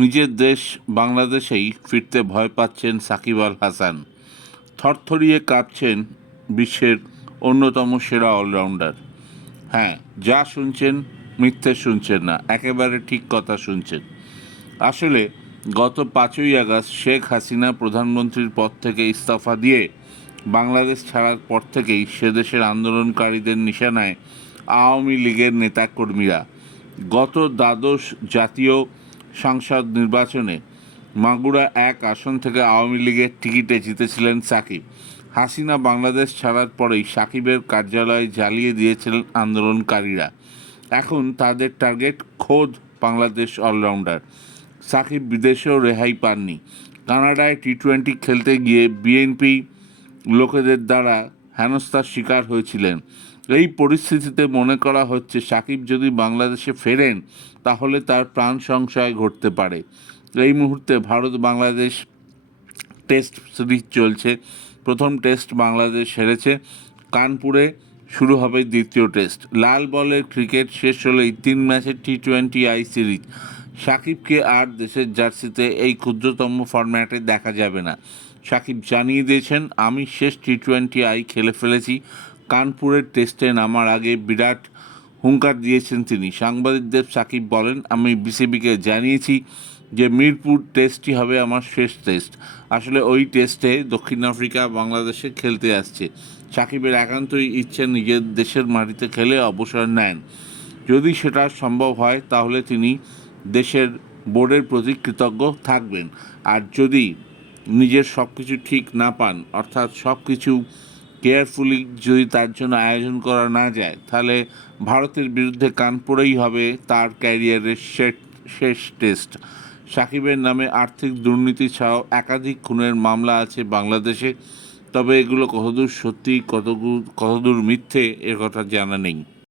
নিজের দেশ বাংলাদেশেই ফিরতে ভয় পাচ্ছেন সাকিব আল হাসান। থরথরিয়ে কাঁপছেন বিশ্বের অন্যতম সেরা অলরাউন্ডার। হ্যাঁ যা শুনছেন মিথ্যে শুনছেন না, একেবারে ঠিক কথা শুনছেন। আসলে গত পাঁচই আগস্ট শেখ হাসিনা প্রধানমন্ত্রীর পদ থেকে ইস্তফা দিয়ে বাংলাদেশ ছাড়ার পর থেকেই সে দেশের আন্দোলনকারীদের নিশানায় আওয়ামী লীগের নেতাকর্মীরা গত দ্বাদশ জাতীয় সংসদ নির্বাচনে মাগুরা এক আসন থেকে আওয়ামী লীগের টিকিটে জিতেছিলেন সাকিব। হাসিনা বাংলাদেশ ছাড়ার পরেই সাকিবের কার্যালয় জ্বালিয়ে দিয়েছিলেন আন্দোলনকারীরা। এখন তাদের টার্গেট খোদ বাংলাদেশ অলরাউন্ডার। সাকিব বিদেশেও রেহাই পাননি। কানাডায় টি টোয়েন্টি খেলতে গিয়ে বিএনপি লোকেদের দ্বারা হেনস্থার শিকার হয়েছিলেন। এই পরিস্থিতিতে মনে করা হচ্ছে সাকিব যদি বাংলাদেশে ফেরেন, তাহলে তার প্রাণ সংশয় ঘটতে পারে। এই মুহূর্তে ভারত বাংলাদেশ টেস্ট সিরিজ চলছে। প্রথম টেস্ট বাংলাদেশ হেরেছে। কানপুরে শুরু হবে দ্বিতীয় টেস্ট। লাল বলের ক্রিকেট শেষ হলেই তিন ম্যাচের টি টোয়েন্টি আই সিরিজ সাকিবকে আর দেশের জার্সিতে এই ক্ষুদ্রতম ফরম্যাটে দেখা যাবে না। সাকিব জানিয়ে দিয়েছেন, আমি শেষ টি টোয়েন্টি আই খেলে ফেলেছি। কানপুরের টেস্টে নামার আগে বিরাট হুঙ্কার দিয়েছেন তিনি। সাংবাদিকদের সাকিব বলেন, আমি বিসিবিকে জানিয়েছি যে মিরপুর টেস্টটি হবে আমার শেষ টেস্ট। আসলে ওই টেস্টে দক্ষিণ আফ্রিকা, বাংলাদেশে খেলতে আসছে। সাকিবের একান্তই ইচ্ছে নিজের দেশের মাটিতে খেলে অবসর নেন। যদি সেটা সম্ভব হয়, তাহলে তিনি দেশের বোর্ডের প্রতি কৃতজ্ঞ থাকবেন। আর যদি নিজের সব কিছু ঠিক না পান, অর্থাৎ সব কিছু কেয়ারফুলি যদি তার জন্য আয়োজন করা না যায়, তাহলে ভারতের বিরুদ্ধে কানপুরেই হবে তার ক্যারিয়ারের শেষ শেষ টেস্ট। সাকিবের নামে আর্থিক দুর্নীতি ছাড়াও একাধিক খুনের মামলা আছে বাংলাদেশে, তবে এগুলো কতদূর সত্যি, কতদূর কতদূর মিথ্যে এর কথা জানা নেই।